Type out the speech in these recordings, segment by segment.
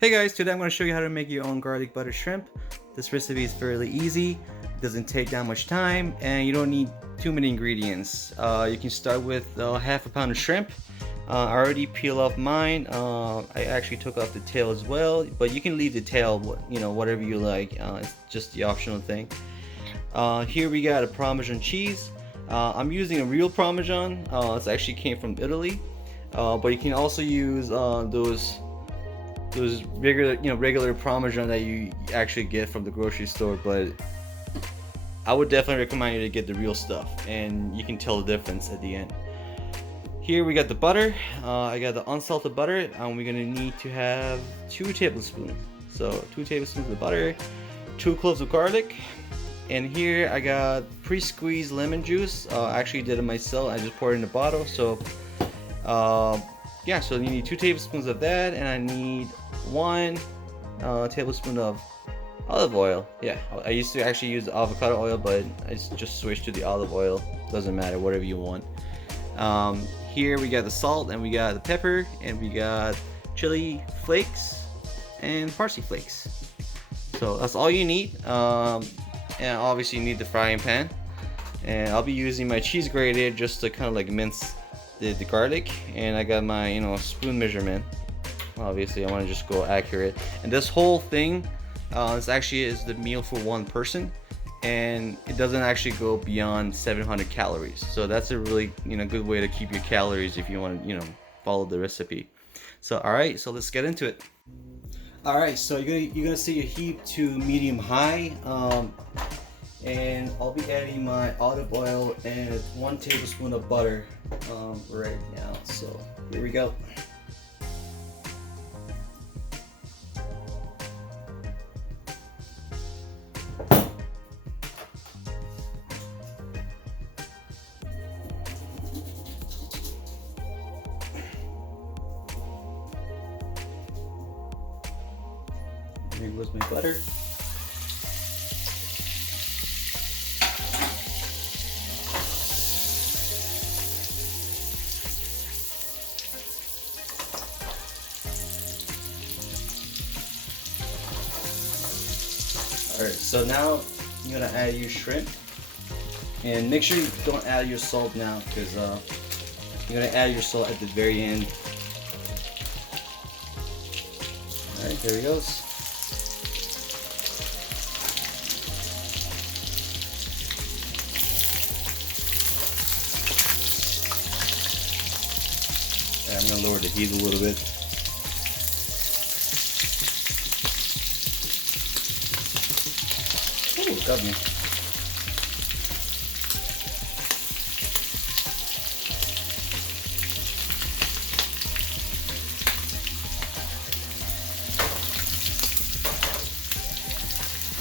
Hey guys, today I'm going to show you how to make your own garlic butter shrimp. This recipe is fairly easy, doesn't take that much time, and you don't need too many ingredients. You can start with half a pound of shrimp. I already peeled off mine. I actually took off the tail as well, but you can leave the tail, whatever you like. It's just the optional thing. Here we got a Parmesan cheese. I'm using a real Parmesan. It actually came from Italy, but you can also use those regular Parmesan that you actually get from the grocery store, but I would definitely recommend you to get the real stuff, and you can tell the difference at the end. Here we got the butter. I got the unsalted butter, and we're gonna need to have 2 tablespoons. So 2 tablespoons of butter, 2 cloves of garlic, and here I got pre-squeezed lemon juice. I actually did it myself. I just poured it in a bottle. So yeah, so you need 2 tablespoons of that, and I need 1 tablespoon of olive oil. Yeah, I used to actually use avocado oil, but I just switched to the olive oil. Doesn't matter, whatever you want. Here we got the salt, and we got the pepper, and we got chili flakes and parsley flakes. So that's all you need. And obviously you need the frying pan, and I'll be using my cheese grater just to kind of like mince the garlic, and I got my spoon measurement. Obviously I want to just go accurate, and this whole thing this actually is the meal for one person, and it doesn't actually go beyond 700 calories, so that's a really good way to keep your calories if you want to follow the recipe. So alright, so let's get into it. Alright, so you're gonna set your heat to medium high, and I'll be adding my olive oil and 1 tablespoon of butter right now. So here we go. Here goes my butter. Alright, so now you're gonna add your shrimp, and make sure you don't add your salt now, because you're gonna add your salt at the very end. Alright, there he goes. I'm gonna lower the heat a little bit. Ooh, got me.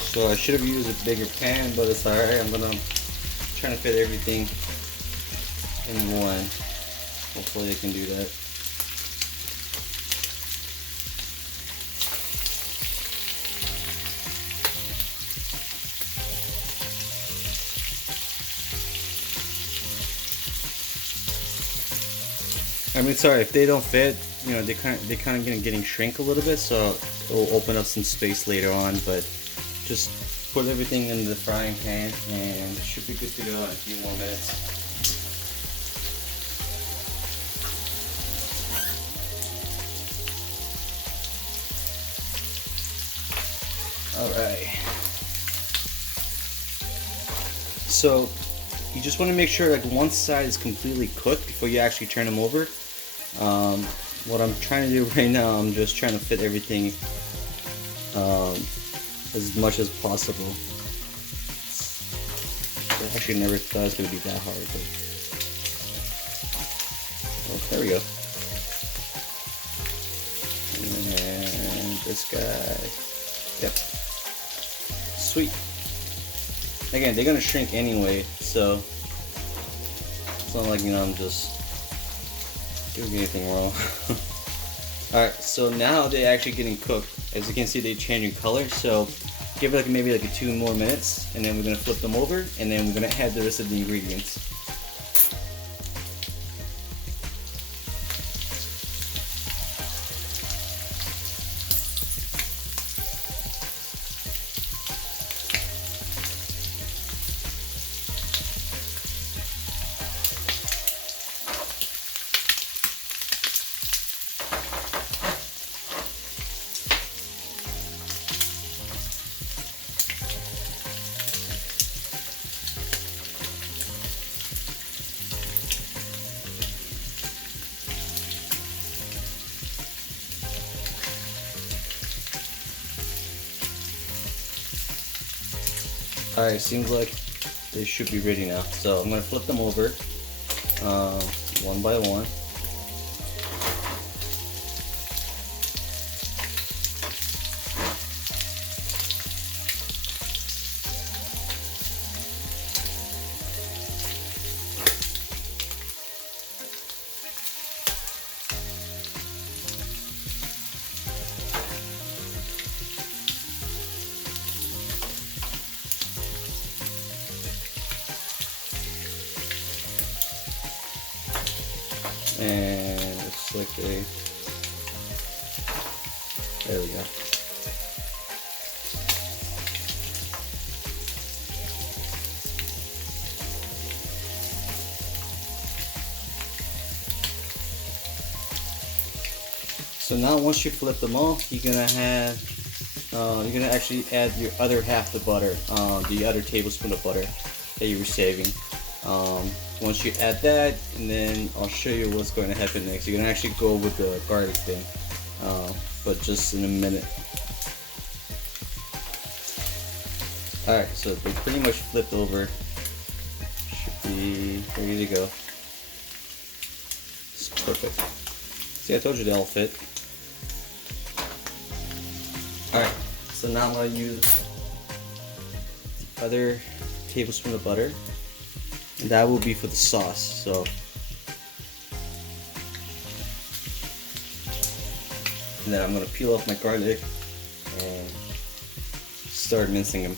So I should have used a bigger pan, but it's alright. I'm trying to fit everything in one. Hopefully I can do that. I mean, sorry if they don't fit. They kind of getting shrink a little bit, so it will open up some space later on. But just put everything in the frying pan, and it should be good to go in a few more minutes. Alright. So you just want to make sure like one side is completely cooked before you actually turn them over. What I'm trying to do right now, I'm just trying to fit everything as much as possible. I actually never thought it was going to be that hard, but oh, there we go. And this guy, yep, sweet. Again, they're gonna shrink anyway, so it's not like I'm just doing anything wrong. Alright, so now they're actually getting cooked. As you can see, they're changing color, so give it maybe like 2 more minutes, and then we're gonna flip them over, and then we're gonna add the rest of the ingredients. Alright, seems like they should be ready now. So I'm going to flip them over one by one. And it's like there we go. So now once you flip them off, you're gonna actually add your other half the butter, the other tablespoon of butter that you were saving. Once you add that, and then I'll show you what's going to happen next. You're gonna actually go with the garlic thing, but just in a minute. Alright, so they pretty much flipped over. Should be ready to go. It's perfect. See, I told you they all fit. Alright, so now I'm going to use the other tablespoon of butter. And that will be for the sauce. So and then I'm going to peel off my garlic and start mincing them.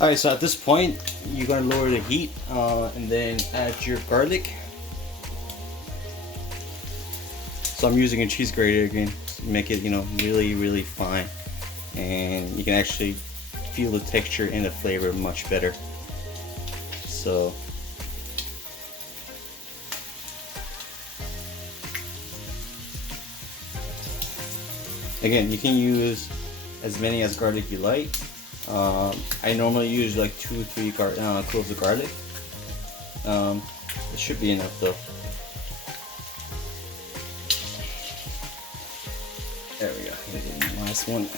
Alright, so at this point you're going to lower the heat and then add your garlic. So I'm using a cheese grater again to make it, really fine, and you can actually feel the texture and the flavor much better. So again, you can use as many as garlic you like. I normally use like 2 or 3 cloves of garlic. It should be enough though. There we go. Here's the last one.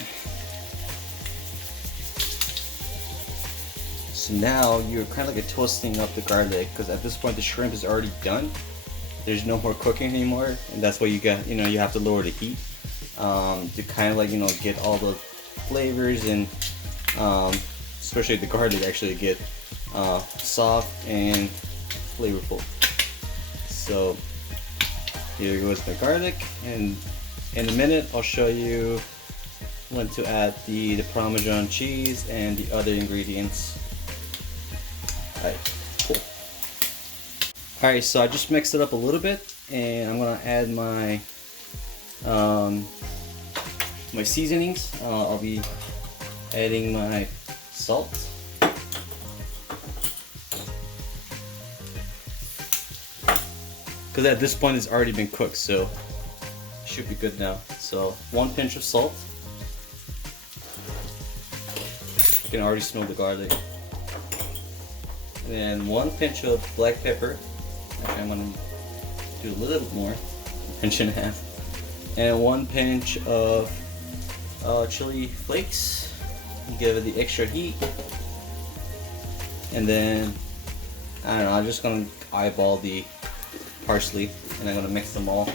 So now you're kind of like toasting up the garlic, because at this point the shrimp is already done. There's no more cooking anymore, and that's why you have to lower the heat to kind of like get all the flavors and especially the garlic actually get soft and flavorful. So here goes the garlic, and in a minute I'll show you when to add the Parmesan cheese and the other ingredients. Alright, cool. Alright, so I just mixed it up a little bit, and I'm gonna add my my seasonings. I'll be adding my salt, because at this point it's already been cooked, so it should be good now. So 1 pinch of salt. You can already smell the garlic. And 1 pinch of black pepper. Actually, I'm gonna do a little bit more, a pinch and a half. And 1 pinch of chili flakes. Give it the extra heat. And then I don't know, I'm just gonna eyeball the parsley, and I'm gonna mix them all.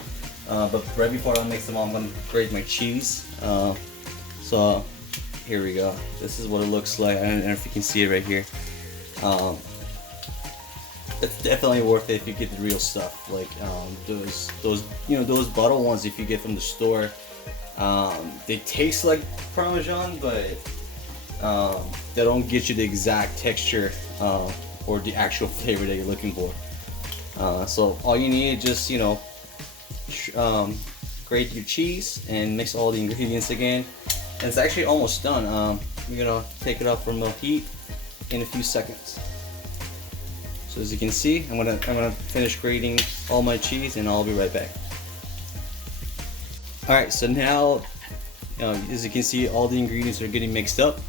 But right before I mix them all, I'm gonna grate my cheese. So here we go. This is what it looks like. I don't know if you can see it right here. It's definitely worth it if you get the real stuff. Like those bottle ones, if you get from the store, they taste like Parmesan, but they don't get you the exact texture or the actual flavor that you're looking for. So all you need is just grate your cheese and mix all the ingredients again, and it's actually almost done. We're gonna take it out from the heat in a few seconds. So as you can see, I'm gonna finish grating all my cheese, and I'll be right back. Alright, so now as you can see, all the ingredients are getting mixed up,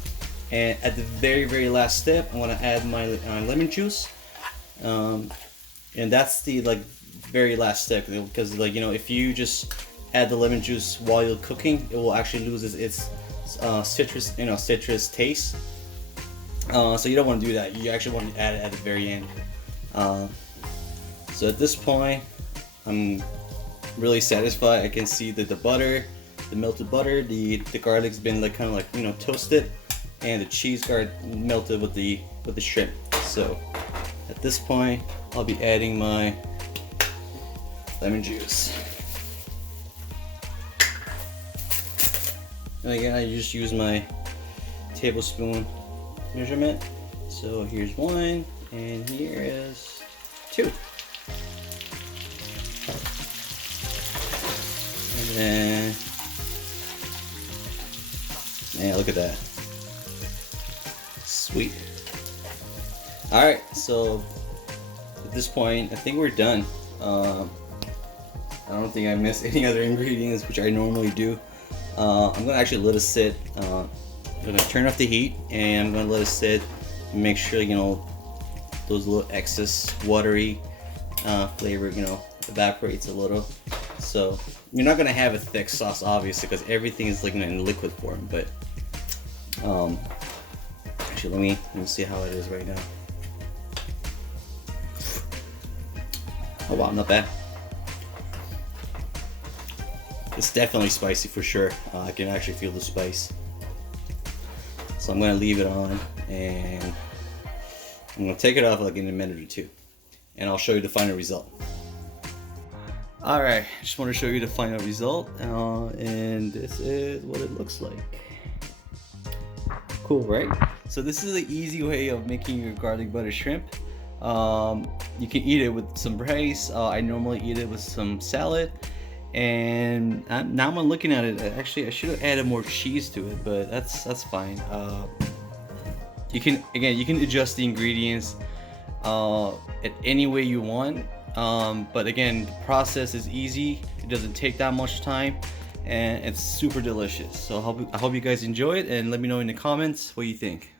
and at the very last step, I'm gonna add my lemon juice, and that's the very last step, because if you just add the lemon juice while you're cooking, it will actually lose its citrus taste. So you don't want to do that. You actually want to add it at the very end. So at this point, I'm really satisfied. I can see that the butter, the melted butter, the garlic's been like kind of like, you know, toasted, and the cheese got melted with the shrimp. So at this point, I'll be adding my lemon juice. And again, I just use my tablespoon measurement. So here's 1, and here is 2. And then, man, look at that. Sweet. Alright, so at this point, I think we're done. I don't think I missed any other ingredients, which I normally do. I'm gonna actually let it sit. I'm gonna turn off the heat, and I'm gonna let it sit and make sure, you know, those little excess watery flavor, you know, evaporates a little. So you're not gonna have a thick sauce, obviously, because everything is like in liquid form. But actually, let me see how it is right now. Oh wow, not bad. It's definitely spicy for sure. I can actually feel the spice. So I'm gonna leave it on, and I'm gonna take it off like in a minute or two, and I'll show you the final result. Alright, just want to show you the final result, and this is what it looks like. Cool, right? So this is an easy way of making your garlic butter shrimp. You can eat it with some rice. I normally eat it with some salad. And now I'm looking at it, actually I should have added more cheese to it, but that's fine. You can adjust the ingredients at any way you want, but again, the process is easy. It doesn't take that much time, and it's super delicious. So I hope you guys enjoy it, and let me know in the comments what you think.